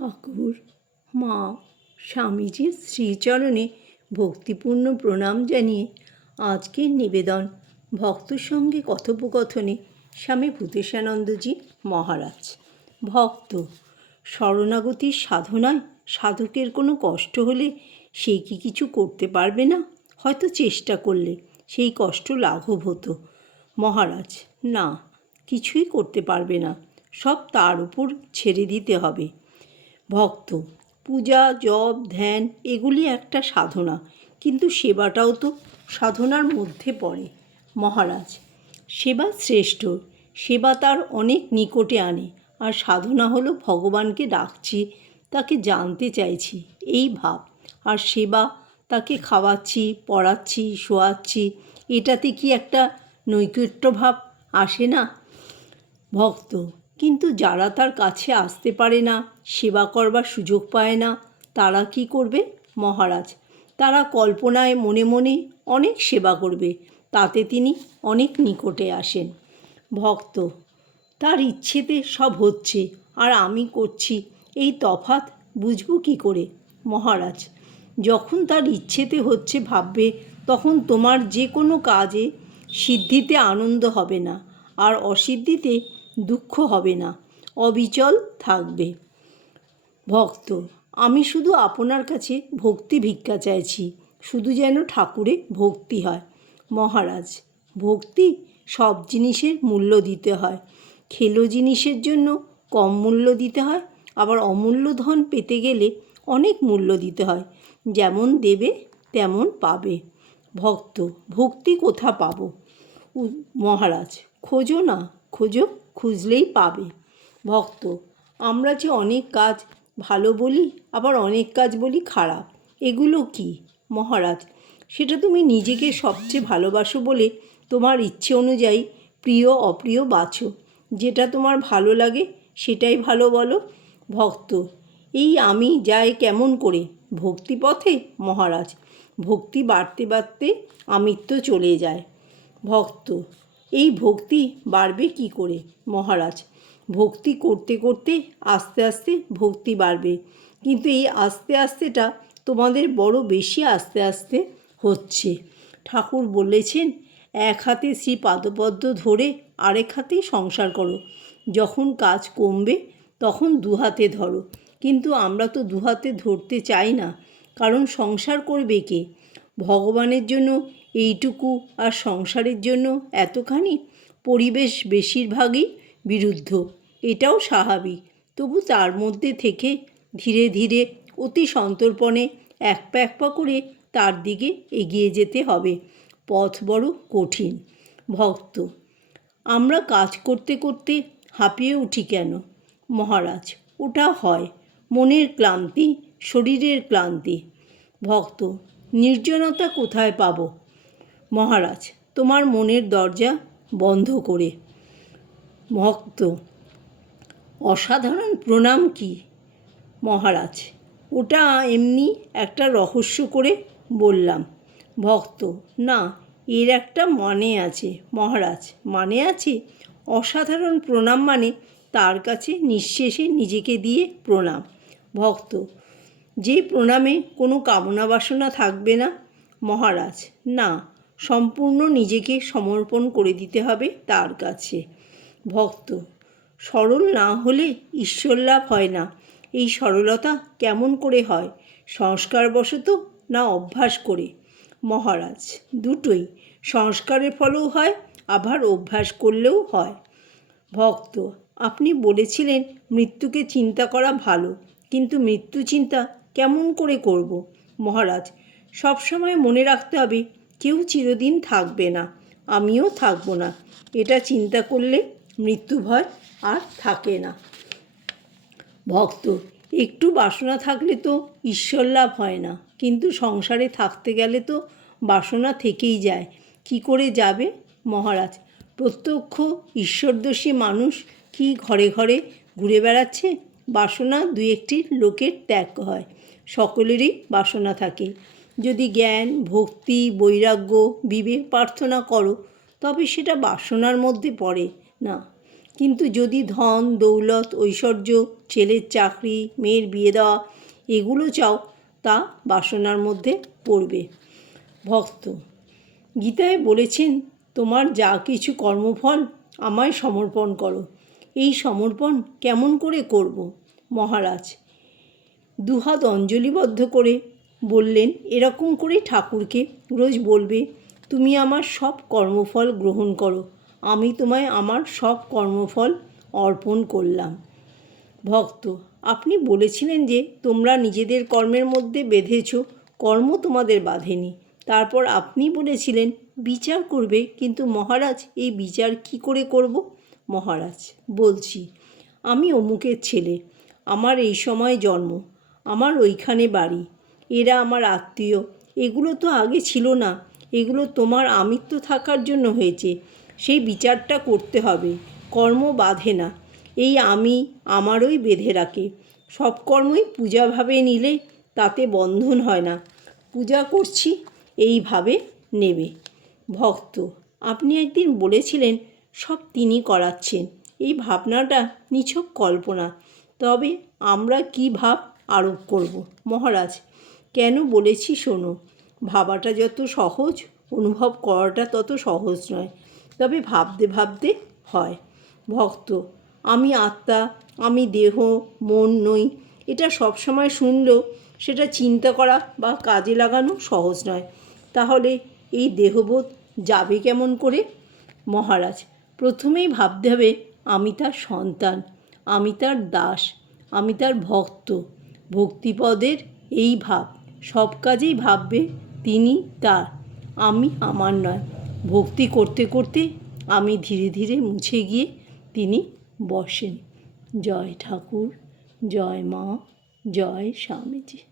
ঠাকুর। মা, স্বামীজির শ্রীচরণে ভক্তিপূর্ণ প্রণাম জানিয়ে আজকের নিবেদন ভক্ত সঙ্গে কথোপকথনে স্বামী ভূতেশানন্দজি মহারাজ। ভক্ত, শরণাগতির সাধনায় সাধকের কোনো কষ্ট হলে সে কি কিছু করতে পারবে না? হয়তো চেষ্টা করলে সেই কষ্ট লাঘব হতো। মহারাজ, না, কিছুই করতে পারবে না। সব তার উপর ছেড়ে দিতে হবে। ভক্ত। পূজা, জপ, ধ্যান, এগুলি একটা সাধনা। কিন্তু সেবাটাও তো সাধনার মধ্যে পড়ে। মহারাজ, সেবা শ্রেষ্ঠ। সেবা তার অনেক নিকটে আনে। আর সাধনা হলো ভগবানকে ডাকছি, তাকে জানতে চাইছি, এই ভাব। আর সেবা তাকে খাওয়াচ্ছি, পড়াচ্ছি, শোয়াচ্ছি, এটাতে কি একটা নৈকট্য ভাব আসে না? ভক্ত কিন্তু যারা তার কাছে আসতে পারে না, সেবা করবার সুযোগ পায় না, তারা কি করবে? মহারাজ, তারা কল্পনায় মনে মনে অনেক সেবা করবে, তাতে তিনি অনেক নিকটে আসেন। ভক্ত, তার ইচ্ছেতে সব হচ্ছে, আর আমি করছি, এই তফাৎ বুঝব কী করে? মহারাজ, যখন তার ইচ্ছেতে হচ্ছে ভাববে, তখন তোমার যে কোনো কাজে সিদ্ধিতে আনন্দ হবে না, আর অসিদ্ধিতে দুঃখ হবে না, অবিচল থাকবে। ভক্ত, আমি শুধু আপনার কাছে ভক্তি ভিক্ষা চাইছি, শুধু যেন ঠাকুরে ভক্তি হয়। মহারাজ, ভক্তি সব জিনিসের মূল্য দিতে হয়। খেলো জিনিসের জন্য কম মূল্য দিতে হয়, আবার অমূল্য ধন পেতে গেলে অনেক মূল্য দিতে হয়, যেমন দেবে তেমন পাবে। ভক্ত, ভক্তি কোথা পাবো? মহারাজ, খোঁজো না, খোঁজো খুঁজলেই পাবে। ভক্ত, আমরা যে অনেক কাজ ভালো বলি, আবার অনেক কাজ বলি খারাপ, এগুলো কি? মহারাজ, সেটা তুমি নিজেকে সবচেয়ে ভালোবাসো বলে তোমার ইচ্ছে অনুযায়ী প্রিয় অপ্রিয় বাছো। যেটা তোমার ভালো লাগে, সেটাই ভালো বলো। ভক্ত, এই আমি যাই কেমন করে? ভক্তিপথে মহারাজ, ভক্তি বাড়তে বাড়তে আমিত্ব চলে যায়। ভক্ত এই ভক্তি বাড়বে কি করে? মহারাজ, ভক্তি করতে করতে আস্তে আস্তে ভক্তি বাড়বে। কিন্তু এই আস্তে আস্তেটা তোমাদের বড় বেশি আস্তে আস্তে হচ্ছে। ঠাকুর বলেছেন, এক হাতে শ্রী পাদপদ্ম ধরে আরেক হাতে সংসার করো। যখন কাজ কমবে তখন দু হাতে ধরো। কিন্তু আমরা তো দু হাতে ধরতে চাই না। কারণ সংসার করবে কে? ভগবানের জন্য এইটুকু আর সংসারের জন্য এতখানি? পরিবেশ বেশিরভাগই বিরুদ্ধ। এটাও স্বাভাবিক। তবু তার মধ্যে থেকে ধীরে ধীরে অতি সন্তর্পণে এক পা এক পা করে তার দিকে এগিয়ে যেতে হবে। পথ বড় কঠিন। ভক্ত, আমরা কাজ করতে করতে হাঁপিয়ে উঠি কেন? মহারাজ, ওটা হয়। মনের ক্লান্তি, শরীরের ক্লান্তি। ভক্ত, নির্জনতা কোথায় পাবো? মহারাজ, তোমার মনের দরজা বন্ধ করে। ভক্ত, অসাধারণ প্রণাম কি? মহারাজ, ওটা এমনি একটা রহস্য করে বললাম। ভক্ত, না, এর একটা মানে আছে। মহারাজ মানে আছে? অসাধারণ প্রণাম মানে তার কাছে নিঃশেষে নিজেকে দিয়ে প্রণাম। ভক্ত, যে প্রণামে কোনো কামনা বাসনা থাকবে না? মহারাজ, না সম্পূর্ণ নিজেকে সমর্পণ করে দিতে হবে তার কাছে। ভক্ত, সরল না হলে ঈশ্বর লাভ হয় না। এই সরলতা কেমন করে হয়? সংস্কারবশত না অভ্যাস করে? মহারাজ, দুটোই সংস্কারের ফলেও হয়, আবার অভ্যাস করলেও হয়। ভক্ত, আপনি বলেছিলেন মৃত্যুকে চিন্তা করা ভালো, কিন্তু মৃত্যু চিন্তা কেমন করে করব? মহারাজ, সবসময় মনে রাখতে হবে কেউ চিরদিন থাকবে না, আমিও থাকব না। এটা চিন্তা করলে মৃত্যু ভয় আর থাকে না। ভক্ত, একটু বাসনা থাকলে তো ঈশ্বর লাভ হয় না, কিন্তু সংসারে থাকতে গেলে তো বাসনা থেকেই যায়। কি করে যাবে মহারাজ? প্রত্যক্ষ ঈশ্বরদোষী মানুষ কি ঘরে ঘরে ঘুরে বেড়াচ্ছে? বাসনা দুই একটি লোকের ত্যাগ হয়, সকলেরই বাসনা থাকে। যদি জ্ঞান, ভক্তি, বৈরাগ্য, বিবেক প্রার্থনা করো, তবে সেটা বাসনার মধ্যে পড়ে না। কিন্তু যদি ধন, দৌলত, ঐশ্বর্য, ছেলের চাকরি, মেয়ের বিয়ে দেওয়া এগুলো চাও, তা বাসনার মধ্যে পড়বে। ভক্ত, গীতায় বলেছেন, তোমার যা কিছু কর্মফল আমায় সমর্পণ করো। এই সমর্পণ কেমন করে করব? মহারাজ, দুহাত অঞ্জলিবদ্ধ করে বললেন, এরকম করে ঠাকুরকে রোজ বলবে, তুমি আমার সব কর্মফল গ্রহণ করো, আমি তোমায় আমার সব কর্মফল অর্পণ করলাম। ভক্ত, আপনি বলেছিলেন যে তোমরা নিজেদের কর্মের মধ্যে বেঁধেছ, কর্ম তোমাদের বাঁধেনি। তারপর আপনি বলেছিলেন, বিচার করবে, কিন্তু মহারাজ, এই বিচার কি করে করব? মহারাজ, বলছি, আমি অমুকের ছেলে, আমার এই সময় জন্ম, আমার ওইখানে বাড়ি এরা আমার আত্মীয়। এগুলো তো আগে ছিল না। এগুলো তোমার আমিত্ব থাকার জন্য হয়েছে। সেই বিচারটা করতে হবে। কর্ম বাঁধে না। এই আমি আমারই বেঁধে রাখে। সব কর্মই পূজাভাবে নিলে তাতে বন্ধন হয় না। পূজা করছি, এইভাবে নেবে। ভক্ত, আপনি একদিন বলেছিলেন, সব তিনি করাচ্ছেন। এই ভাবনাটা নিছক কল্পনা। তবে আমরা কি ভাব আরোপ করব? মহারাজ কেন বলেছি শোনো? ভাবাটা যত সহজ, অনুভব করাটা তত সহজ নয়। তবে ভাবতে ভাবতে হয়, ভক্ত, আমি আত্মা, আমি দেহ, মন নই। এটা সবসময় শুনলেও সেটা চিন্তা করা বা কাজে লাগানো সহজ নয়। তাহলে এই দেহবোধ যাবে কেমন করে? মহারাজ, প্রথমেই ভাবতে হবে, আমি তার সন্তান, আমি তার দাস, আমি তার ভক্ত। ভক্তিপদের এই ভাব। সব কাজেই ভাববে তিনি তার। আমি আমার নয়। ভক্তি করতে করতে আমি ধীরে ধীরে মুছে গিয়ে তিনি বসেন। জয় ঠাকুর, জয় মা, জয় স্বামীজি।